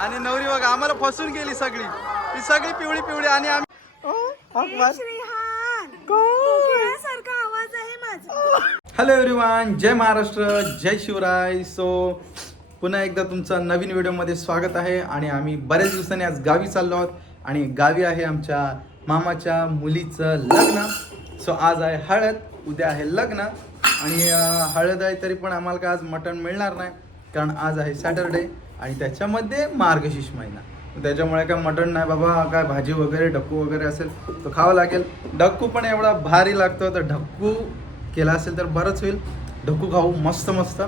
आणि नवरी बघा आम्हाला फसून गेली सगळी. ती सगळी पिवळी पिवळी आणि आम्ही हॅलो एव्हरीवन जय महाराष्ट्र जय शिवराय. सो पुन्हा एकदा तुमचं नवीन व्हिडिओमध्ये स्वागत आहे आणि आम्ही बऱ्याच दिवसांनी आज गावी चाललो आहोत आणि गावी आहे आमच्या मामाच्या मुलीचं लग्न. सो आज आहे हळद उद्या आहे लग्न. आणि हळद आहे तरी पण आम्हाला काय आज मटण मिळणार नाही कारण आज आहे सॅटरडे आणि त्याच्यामध्ये मार्गशीर्ष महिना. त्याच्यामुळे काय मटण नाही बाबा काय भाजी वगैरे ढक्कू वगैरे असेल तर खावं लागेल. ढक्कू पण एवढा भारी लागतो तर ढक्कू केला असेल तर बरंच होईल. ढक्कू खाऊ मस्त मस्त.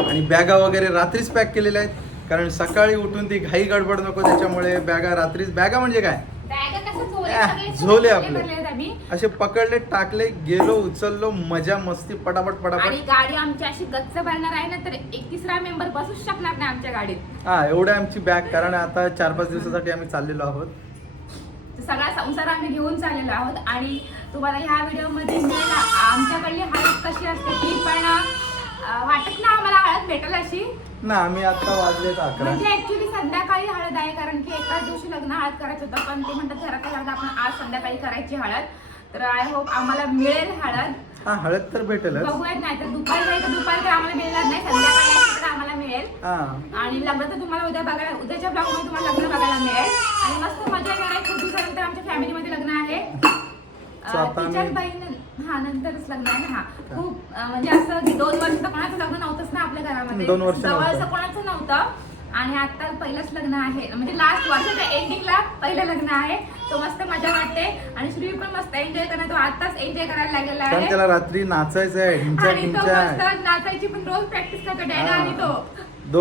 आणि बॅगा वगैरे रात्रीच पॅक केलेल्या आहेत. कारण सकाळी उठून ती घाई गडबड नको त्याच्यामुळे बॅगा रात्रीच बॅगा म्हणजे काय? झोले आपले. असे पकडले टाकले गेलो उचललो मजा मस्ती पटापट आणि पटापट गाडी आमची अशी गच्च भरणार आहे ना तर एक तिसरा मेंबर बसूच शकणार नाही आमच्या गाडीत. हा एवढी आमची बॅग कारण आता चार पाच दिवसासाठी आम्ही चाललेलो आहोत. सगळा संसार आम्ही घेऊन चाललेलो आहोत. आणि तुम्हाला ह्या व्हिडिओमध्ये मिळेल आमच्याकडली हळद कशी असते ती पण वाटत ना आम्हाला हळद भेटेल अशी. ना आम्ही आता वाजलेत अकरा. म्हणजे ऍक्च्युली संध्याकाळी हळद आहे कारण की एकाच दिवशी लग्न हळद करायचं होतं पण ते म्हणतात घरात हळद आपण आज संध्याकाळी करायची हळद. तर आय होप आम्हाला मिळेल हळद. हा हळद तर भेटेलच. बघूयात नाही तर दुपारी जाईल तर दुपारी तर आम्हाला मिळणार नाही. संध्याकाळी असेल तर आम्हाला मिळेल. हा. आणि लग्न तर तुम्हाला उद्या बघायला उद्याच्या ब्लॉगमध्ये तुम्हाला लग्न बघायला मिळेल. आणि मस्त मजा येणार आहे. खूप दिवसानंतर आमच्या फॅमिलीमध्ये लग्न आहे. तिच्याच बहीण हा नंतरच लग्न आहे ना हा. खूप अं, म्हणजे असं दोन वर्ष तर कोणाचं लग्न नव्हतंच ना आपल्या घरामध्ये. दोन वर्ष जवळचं नव्हतं. कोणाचं नव्हतं. आणि आता पहिलंच लग्न आहे. म्हणजे लास्ट वर्षाच्या एंडिंगला पहिलं लग्न आहे. तो मस्त मजा वाटते. आणि श्री पण मस्त एन्जॉय करणार. तो आताच एन्जॉय करायला लागलेला कारण आहे त्याला रात्री नाचायचं आहे आणि तो मस्त नाचायची पण रोज प्रॅक्टिस करतो डॅडा. आणि तो. दो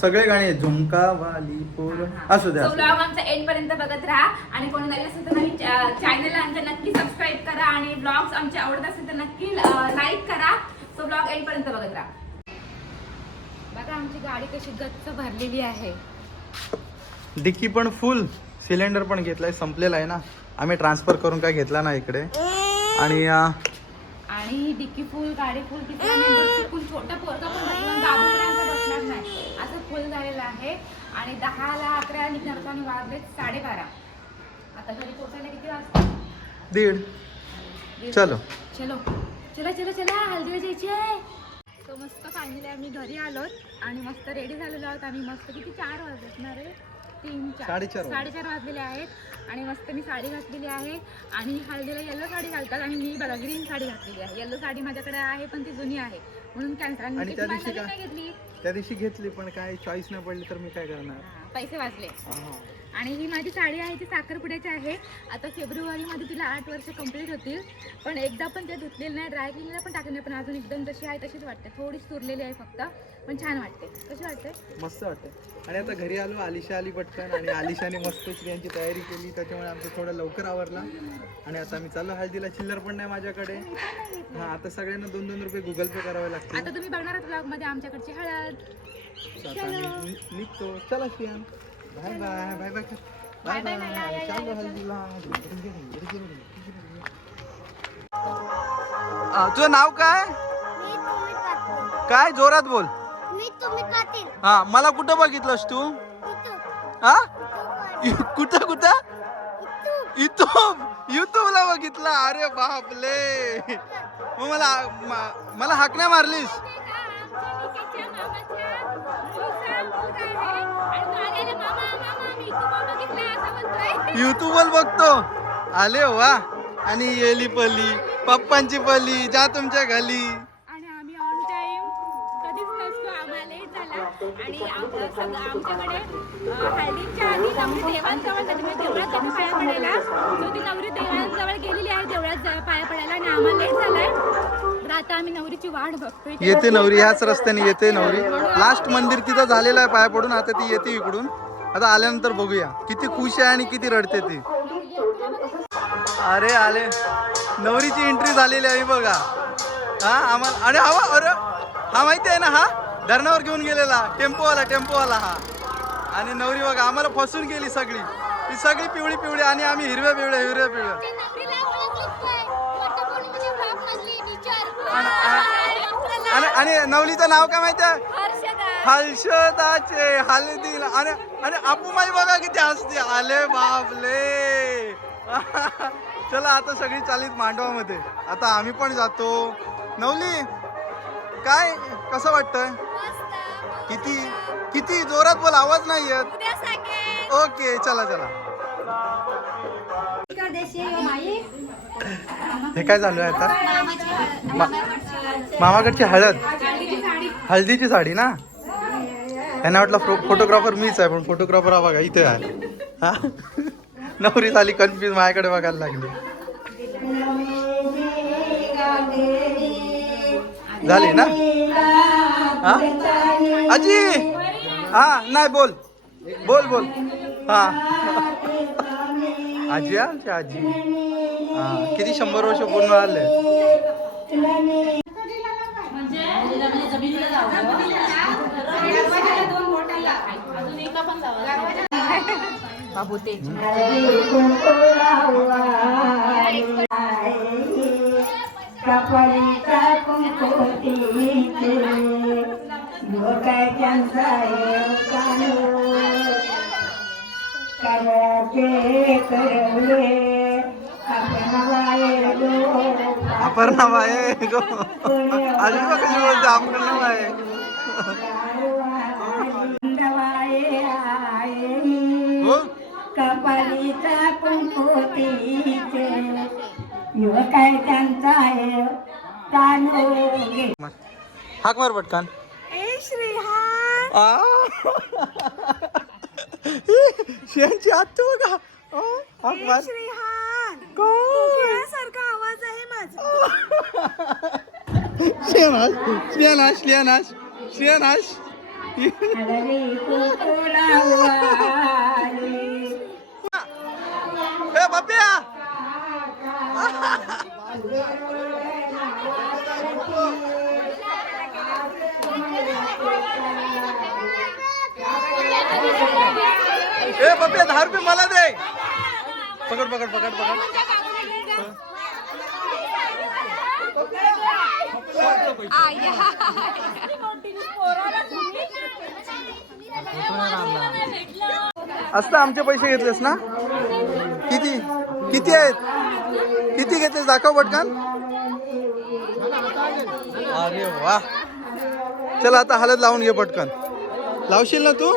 सगळे गाणी झुमका वाली पोर. असू द्या सो ब्लॉग आमचा एंड पर्यंत बघत राहा. आणि कोणी नवीन असेल तर नवीन चॅनलला आमच्या नक्की सबस्क्राईब करा. आणि ब्लॉग्स आमचे आवडत असेल तर नक्की लाईक करा. सो ब्लॉग एंड पर्यंत बघत राहा. बघा आमची गाडी कशी गच्च भरलेली आहे. डिक्की पण फुल सिलेंडर पण घेतलाय. संपलेला आहे ना. आम्ही ट्रान्सफर करून काय घेतला ना इकडे. आणि आणि डिक्की फुल गाडी फुल किती छोटा पोरगा पण बाबूपर्यंत बसणार नाही असं फुल झालेलं आहे आणि दहाला अकरा निघणार होतो आणि वाजले साडेबारा. आता घरी पोहोचायला किती वाजता? दीड. चलो. चलो. चला चला चला. हल्दीला जायची आहे तो मस्त फायनली आम्ही घरी आलोत आणि मस्त रेडी झालेलो आहोत. आम्ही मस्त किती चार वाजत ना रे? तीन चार. साडेचार वाजले. साडेचार वाजलेले आहेत आणि मस्त मी साडी घातलेली आहे आणि हळदीला येल्लो साडी घालतात आणि मी बघा ग्रीन साडी घातलेली आहे. येल्लो साडी माझ्याकडे आहे पण ती जुनी आहे. म्हणून कॅन्सल आणि त्या दिवशी का- घेतली? त्या दिवशी घेतली पण काय चॉईस नाही पडली तर मी काय करणार? पैसे वाचले. आणि ही माझी साडी आहे ती साखरपुड्याची आहे. आता फेब्रुवारीमध्ये तिला आठ वर्ष कंप्लीट होतील. पण एकदा पण ते धुतलेलं नाही ड्राय केलेलं पण टाकलं नाही पण अजून एकदम जशी आहे तशीच वाटते. थोडी सुरलेली आहे फक्त पण छान वाटते. कशी वाटते? मस्त वाटते. आणि आता घरी आलो आलिशा आली पटकन आणि आलिशाने मस्त स्त्रियांची तयारी केली त्याच्यामुळे आमचं थोडं लवकर आवरला. आणि आता आम्ही चाललो हळदीला चिल्लर पण नाही माझ्याकडे. हा आता सगळ्यांना दोन दोन रुपये गुगल पे करावे लागतील. आता तुम्ही बघणार आहात vlog मध्ये आमच्याकडची हळद. निघतो. चला शियान बाय तुझं नाव काय? काय? जोरात बोल. मी तुम्ही पाटील. हा मला कुठं बघितलंस तू? हा? कुठं कुठं? इथं. युट्यूब युट्यूबला बघितलं. अरे बापले. मग मला मला हाक नाही मारलीस? युट्यूबवर बघतो. आले वा आणि येली पली पप्पांची पली जा तुमच्या घाली आणि आम्ही ऑन टाइम कधीच नसतो आम्हाला लेट झाला आणि आमचं सगळं आमच्याकडे अं, हळदीच्या आधी नवरी देवांजवळ जाते म्हणजे देवळात जाते पाया पडायला so ती नवरी देवांजवळ गेलेली आहे देवळात जा- पाया पडायला. आणि आम्हाला लेट झालाय तर आता आम्ही नवरीची वाट बघतोय. येते नवरी ह्याच रस्त्याने येते नवरी. लास्ट मंदिर तिथं झालेलं आहे पाया पडून. आता ती येते इकडून. आता आल्यानंतर बघूया. किती खुश आहे आणि किती रडते ती. अरे आले. नवरीची एंट्री झालेली आहे बघा. हा आम्हाला अरे हवा अरे हा माहिती आहे ना हा? धरणावर घेऊन गेलेला. टेम्पोवाला टेम्पोवाला हा. आणि नवरी बघा आम्हाला फसून गेली सगळी. ती सगळी पिवळी पिवळी आणि आम्ही हिरव्या पिवळ्या हिरव्या पिवळ्या. आणि आणि नवलीचं नाव काय माहिती आहे? हर्षदाचे हळदीला आणि आणि अपुमाई बघा किती हसते. आले बापले. चला आता सगळी चालीत मांडवामध्ये. आता आम्ही पण जातो. नवली काय कसं वाटतंय? किती किती? जोरात बोल आवाज नाही येत. ओके चला चला. हे काय चालू आहे आता? मामाकडची हळद. हळदीची साडी ना? त्यांना वाटलं फोटोग्राफर मीच आहे पण फोटोग्राफर हा बघा इथे आहे. हा? नवरी झाली कन्फ्युज माझ्याकडे बघायला लागली. झाली ना? हा? आजी! हा नाही बोल. बोल बोल. हा. आजी आमची आजी. हा किती शंभर वर्ष पूर्ण आले. म्हणजे? म्हणजे बाबू ते कपडीचा कुंकोतीचे डोक्याच्यांचा कराचे करवले आपण वाये अपर्णा बाय गो आजी बघ कशी बोलते अपर्णा बाय कपालीचा कुंकोतीचे युवकाय त्यांचा आहे कानोगे हाक मार पटकन. आ. शेणची आत्तू बघा. हाक मार. कोण? आवाज आहे माझा. श्रेयनाश बाप्या. ए बाप्या दहा रुपये मला दे. पकड पकड पकड पकड. असतं आमचे पैसे घेतलेस ना? किती आहेत? किती घेतलेस? दाखव पटकन. अरे वा. चला आता हलत लावून घे पटकन. लावशील ना तू?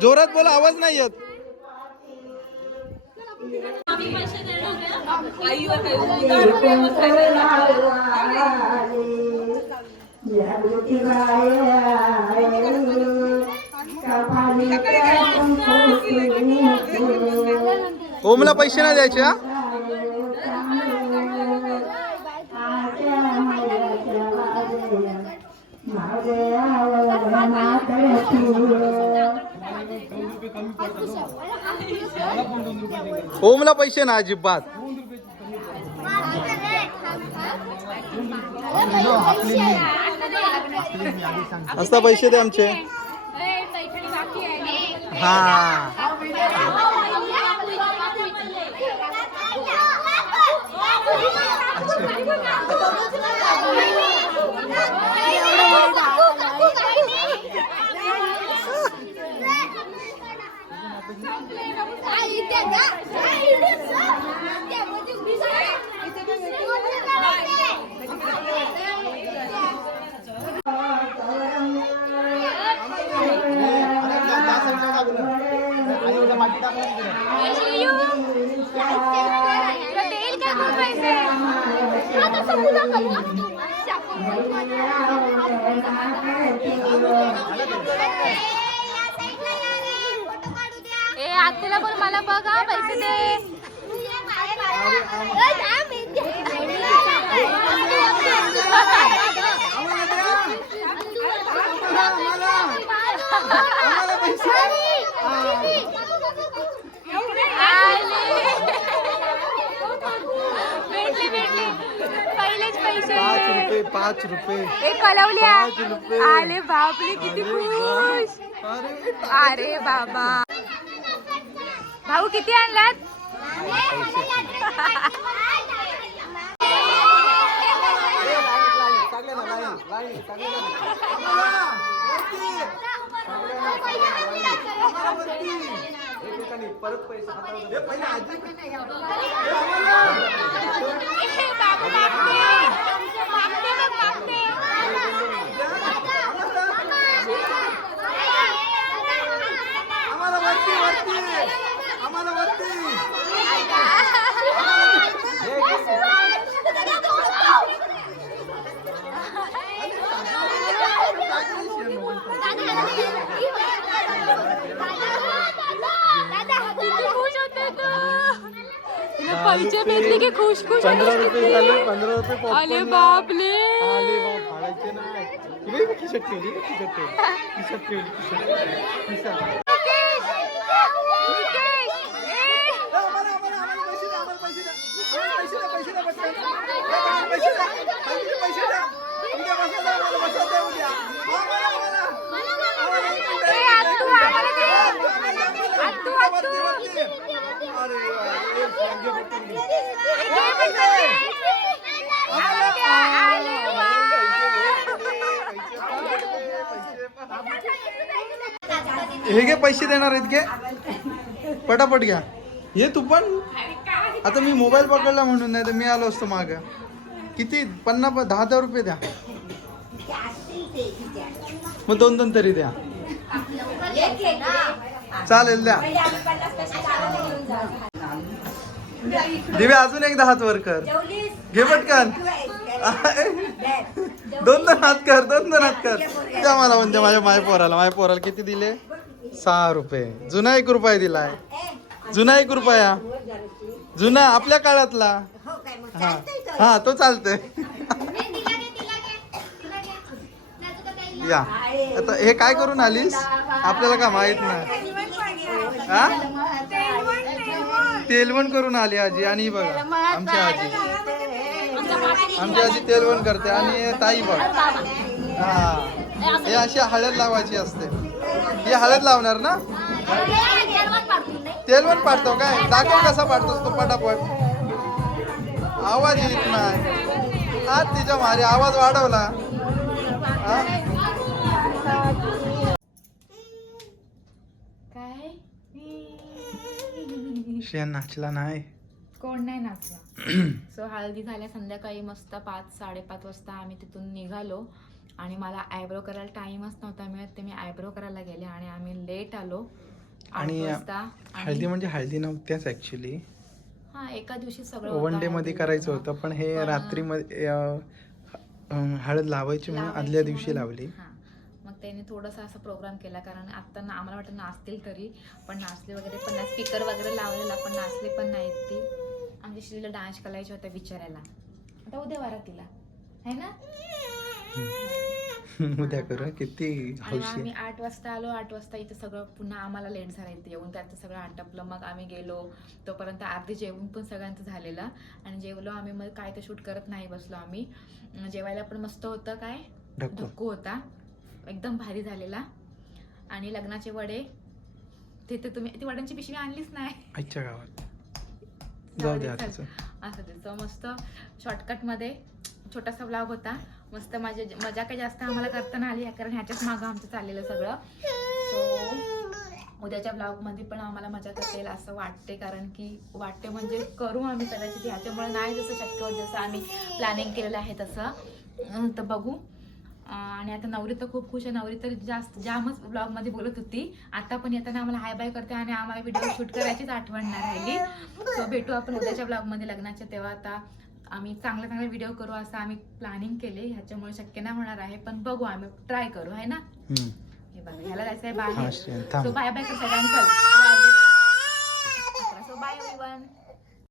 जोरात बोला आवाज नाही येत. ओमला पैसे नाही द्यायचे हा? ओमला पैसे ना अजिबात. असता पैसे दे आमचे. हा देईल का कोण पैसे आता समजा आत्याला पण मला बघा पैसे दे. पाच रुपये. आले बापले किती खुश. अरे बाबा. भाऊ किती आणलात? परत पैसे हातावर- मागते. मागते बघ, मागते. आम्हाला वरती वरती आम्हाला वरती किती खुश होते तू तुला पैसे भेटले की खुश खुश पंधरा होतेस रुपये किती? झाले पंधरा रुपये popcorn आले ला. बापले आले बाप फाडायचे नाही बघ, खिशात ठेवली बघ, खिशात ठेवली. खिशात ठेवली खिशात खिशात. निकेश! निकेश! ए! आम्हाला हे घे पैसे देणार आहेत घे पटापट घ्या ये तू पण आता मी मोबाईल पकडला म्हणून नाही तर मी आलो असतो माग किती पन्नास दहा दहा रुपये द्या मग दोन दोन तरी द्या चालेल द्या. दिव्या अजून एकदा हात वर कर. घे पटकन. दोन दोन हात कर दोन दोन हात कर. द्या मला म्हणते माझ्या माय पोराला. माझ्या पोराला किती दिले? सहा रुपये. जुना एक रुपया दिलाय. जुना एक रुपया. जुना आपल्या काळातला. हा हा. तो. चालतोय. या. आता हे काय करून आलीस? आपल्याला का माहीत नाही. हा? तेलवण करून आली आजी आणि बघा आमची आजी. आमची आजी तेलवण करते आणि ताई बघ. हा. हे अशी हळद लावायची असते. ही हळद लावणार ना? तेलवण पाडतो काय? दाखव कसा पाडतोस तो पटापट. आवाज येत नाही. हा तिच्या मारे आवाज वाढवला. हा? काय? नाचला नाही. कोण नाही नाचला? सो हळदी झाल्या संध्याकाळी मस्त पाच साडेपाच वाजता आम्ही तिथून निघालो. आणि मला आयब्रो करायला टाइमच नव्हता मिळत ते मी आयब्रो करायला गेले आणि आम्ही लेट आलो. आणि हळदी म्हणजे हळदी नव्हत्याच ऍक्च्युली हा एका दिवशी सगळं वन डे मध्ये. करायचं होतं पण हे रात्री मध्ये हळद लावायची म्हणून आदल्या दिवशी लावली. त्याने थोडासा असा प्रोग्राम केला. कारण आता ना आम्हाला वाटतं नाचतील तरी पण नाचले वगैरे पण नाही. स्पीकर वगैरे लावलेला पण नाचले पण नाहीत ती. आमच्या श्रीला डान्स करायचे होता विचारायला आता उद्या वारा तिला. है ना? उद्या करू. किती आम्ही आठ वाजता आलो. आठ वाजता इथं सगळं पुन्हा आम्हाला लेट झालं इथे येऊन. त्याचं सगळं आटपलं मग आम्ही गेलो. तोपर्यंत अर्धी जेवण पण सगळ्यांचं झालेलं. आणि जेवलो आम्ही. मग काय तर शूट करत नाही बसलो आम्ही. जेवायला पण मस्त होतं. काय? धक्कू होता. एकदम भारी झालेला. आणि लग्नाचे वडे तिथे तुम्ही ती वड्यांची पिशवी आणलीच नाही. आईच्या गावात. जाऊ चल. असं त्याचं मस्त शॉर्टकटमध्ये छोटासा ब्लॉग होता. मस्त माझ्या मजा काही जास्त आम्हाला करता नाही आली कारण ह्याच्याच मागं आमचं चाललेलं सगळं. सो उद्याच्या ब्लॉगमध्ये पण आम्हाला मजा येईल असं वाटते कारण की वाटते म्हणजे करू आम्ही कदाचित. ह्याच्यामुळे नाही जसं शक्य होत जसं आम्ही प्लॅनिंग केलेलं आहे तसं. अं, तर बघू. आणि आता नवरी तर खूप खुश आहे. नवरी तर जास्त जामच ब्लॉगमध्ये बोलत होती. आता पण येताना आम्हाला हाय बाय करते आणि आम्हाला व्हिडिओ शूट करायचीच आठवण नाही राहिली. सो भेटू आपण उद्याच्या ब्लॉगमध्ये लग्नाच्या तेव्हा. आता आम्ही चांगले चांगले व्हिडिओ करू असं आम्ही प्लॅनिंग केले. ह्याच्यामुळे शक्य नाही होणार आहे. पण बघू आम्ही. ट्राय करू. आहे ना. हे बघा. ह्याला जायचं आहे बाहेर. सो बाय बाय कर सगळ्यांचं. So bye